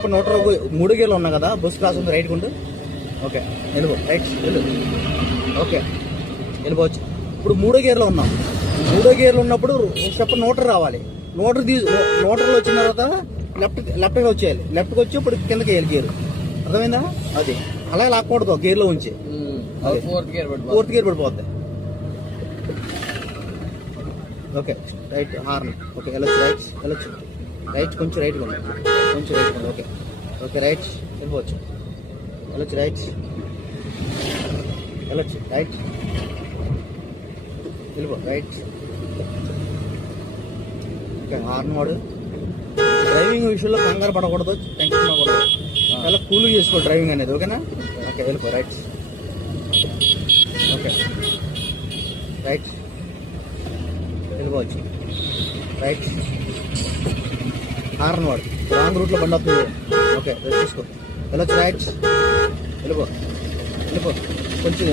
ఇప్పుడు నూట ఇరవై మూడు గేర్లు ఉన్నా కదా బస్ క్రాస్ ఉంది రైట్ ఉండు. ఓకే వెళ్ళిపో. రైట్ వెళ్ళు. ఓకే వెళ్ళిపోవచ్చు. ఇప్పుడు మూడో గేర్లో ఉన్నాం. మూడో గేర్లో ఉన్నప్పుడు స్టెప్ నోటర్ రావాలి. నోటర్ తీ నోటర్లో వచ్చిన తర్వాత లెఫ్ట్ లెఫ్ట్గా వచ్చేయాలి. లెఫ్ట్కి వచ్చి ఇప్పుడు కిందకి వేయాలి గేర్. అర్థమైందా? అది. అలా లాక్కూడదు గేర్లో ఉంచి. ఫోర్త్ గేర్ పడిపోద్ది. Okay right horn. ఓకే వెళ్ళొచ్చు రైట్ వెళ్ళొచ్చు. రైట్ కొంచెం రైట్ కొండి కొంచెం రైట్ కొండి ఓకే ఓకే రైట్ వెళ్ళిపోవచ్చు. వెళ్ళొచ్చు రైట్ వెళ్ళొచ్చు రైట్ వెళ్ళిపో రైట్ ఓకే హార్న్ వాడు. డ్రైవింగ్ విషయంలో కంగారు పడకూడదు టెన్షన్ పడకూడదు. చాలా కూల్గా చేసుకో డ్రైవింగ్ అనేది ఓకేనా ఓకే వెళ్ళిపో రైట్ ఓకే రైట్ వెళ్ళిపోవచ్చు. రైట్ హార్న్ వాడు. రాంగ్ రూట్లో బండి వస్తుంది ఓకే రైట్ తీసుకో. వెళ్ళొచ్చు రైట్ వెళ్ళిపో. వెళ్ళిపో. కొంచెం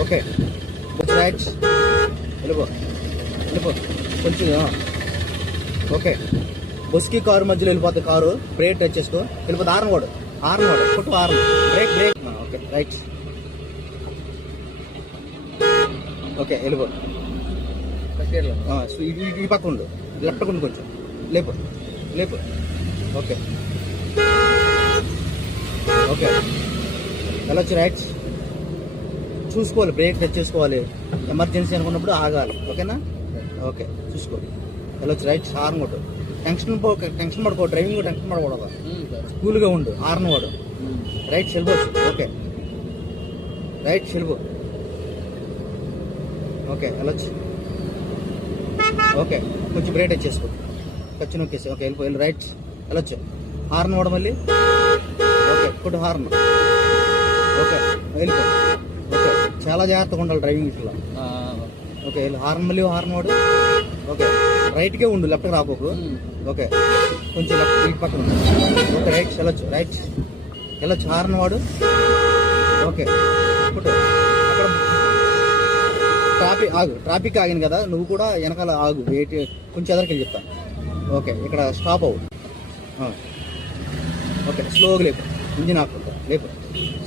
ఓకే. కొంచెం రైట్ వెళ్ళిపో. వెళ్ళిపో. కొంచెం ఓకే. బస్కి కారు మధ్యలో వెళ్ళిపోతుంది కారు. బ్రేక్ టచ్ చేసుకో. వెళ్ళిపోతే హార్న్ వాడు. హార్న్ వాడు. కొట్టు horn brake brake. Okay. Right. Okay వెళ్ళిపో. ఈ ఈ పక్క ఉండు. లెఫ్ట్ ఉండు కొంచెం. లేపు లేపు. ఓకే. ఓకే. వెళ్ళొచ్చు రైట్. చూసుకోవాలి బ్రేక్ టచ్ చేసుకోవాలి. ఎమర్జెన్సీ అనుకున్నప్పుడు ఆగాలి. ఓకేనా? ఓకే చూసుకోవాలి వెళ్ళొచ్చు రైట్. హార్న్ కొట్టు. టెన్షన్ టెన్షన్ పడుకో డ్రైవింగ్ టెన్షన్ పడకూడదు. కూల్గా ఉండు హార్న్ వాడు. రైట్ వెళ్ళిపోవచ్చు ఓకే. రైట్ వెళ్ళిపో ఓకే వెళ్ళొచ్చు. ఓకే కొంచెం బ్రేక్ టచ్ చేసుకో. ఖర్చు నొక్కేసి. ఓకే వెళ్ళిపో వెళ్ళి రైట్. వెళ్ళొచ్చు హార్న్ వాడు మళ్ళీ. Okay good horn. ఓకే వెళ్ళిపో. ఓకే చాలా జాగ్రత్తగా ఉండాలి డ్రైవింగ్ ఇట్లా. ఓకే వెళ్ళి హార్న్ మళ్ళీ హార్న్ వాడు. ఓకే రైట్కే ఉండు లెఫ్ట్కి రాపోకు ఓకే కొంచెం లెఫ్ట్ ఈ పక్కన ఉండు. ఓకే రైట్ వెళ్ళొచ్చు రైట్. వెళ్ళొచ్చు హార్న్ వాడు. ఓకే ఇప్పుడు అక్కడ ట్రాఫిక్ ఆగు ట్రాఫిక్ ఆగింది కదా నువ్వు కూడా వెనకాల ఆగు వెయిట్ కొంచెం ఎదరికి చెప్తా. ఓకే ఇక్కడ స్టాప్ అవ్వు ఓకే స్లోగా లేపు. ఇంజిన్ ఆపుకుంటా లేపు.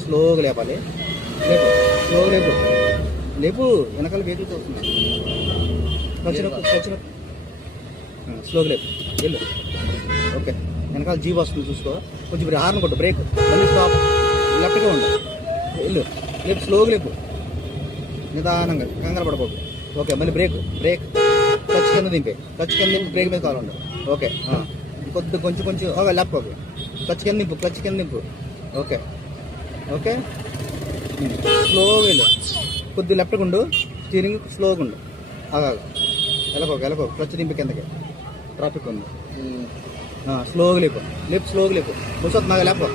స్లోగా లేపాలి. లేపు. స్లోగా లేపు. లేపు వెనకాల వెహికల్స్ వస్తుంది వచ్చినప్పుడు వచ్చినప్పుడు స్లోగా లేపు. వెళ్ళు. ఓకే వెనకాల జీప్ వస్తుంది చూసుకో. కొంచెం హార్న్ కొట్టు బ్రేక్ మళ్ళీ స్టాప్ లెఫ్ట్గా ఉండు. వెళ్ళు. లేపు స్లోగా లేపు. నిదానంగా కంగారు పడకూడదు. ఓకే మళ్ళీ బ్రేక్ బ్రేక్ టచ్ కింద దింపే. టచ్ కింద దింపు బ్రేక్ మీద కావాలండి ఓకే కొద్ది కొంచెం కొంచెం ఓకే లెఫ్ట్ ఓకే. క్లచ్ కింద నింపు క్లచ్ కింద నింపు. ఓకే. ఓకే? స్లోగా వెళ్ళు. కొద్ది లెఫ్ట్కి ఉండు. స్టీరింగ్ స్లోగా ఉండు. అలా వెళ్ళకోక వెళ్ళకోక క్లచ్ నింపి కిందకి. ట్రాఫిక్ ఉంది. స్లోగా లేపు. లేపు స్లోగా లేపు. కూర్చోద్దు నాకు లేపు.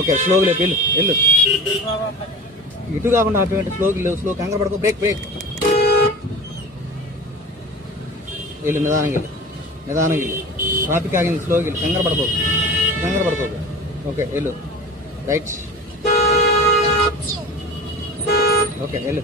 ఓకే స్లోగా లేపు. వెళ్ళు వెళ్ళు. ఇటు కాకుండా ఆపేమంటే స్లోకి లేవు. స్లో కంగారు పడుకో. Brake brake. వెళ్ళు నిదానంగా వెళ్ళి. నిదానంగా వెళ్ళి. ట్రాఫిక్ ఆగింది స్లోకి వెళ్ళి. కంగారు పడుకోకు. కంగారు పడుకోకు. ఓకే వెళ్ళు. రైట్. ఓకే వెళ్ళు.